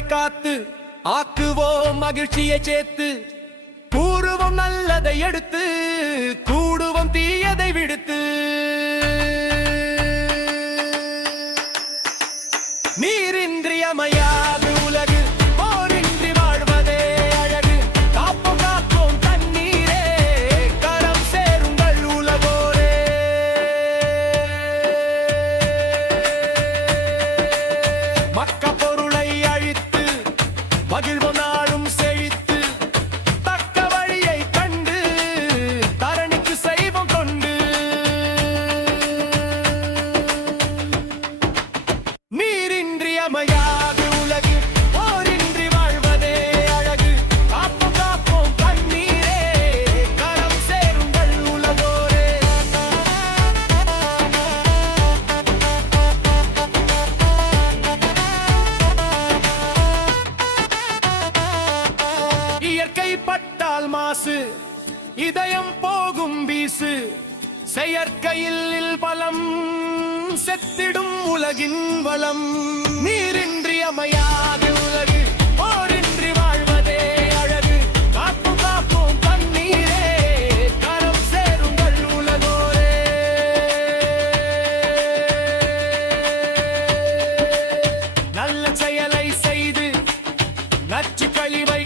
சுற்றுச்சூழலை காத்து ஆக்குவோம் மகிழ்ச்சியை சேர்த்து கூறுவோம் நல்லதை எடுத்து கூடுவோம் தீயதை விடுத்து நீரின்றி அமையாது உலகு போரின்றி வாழ்வதே அழகு காப்போம் காப்போம் தண்ணீரே கரம் சேருங்கள் உலகோரே மக்க பொருளை அழித்து மகிழ்வோம் நாளும் செழித்து தக்க வழியை கண்டு தரணிக்கு செய்வோம் கொண்டு நீரின்றி அமையாது உலகு போரின்றி வாழ்வதே அழகு காப்போம் காப்போம் தண்ணீரே கரம் சேருங்கள் உலகோரே இயற்கை பட்டால் மாசு இதயம் போகும் வீசு செயற்கையில் பலம் செத்திடும் உலகின் வளம் நீரின்றி அமையாது உலகு போரின்றி வாழ்வதே அழகு காப்போம் காப்போம் தண்ணீரே கரம் சேருங்கள் உலகோரே நல்ல செயலை செய்து நச்சு கழிவை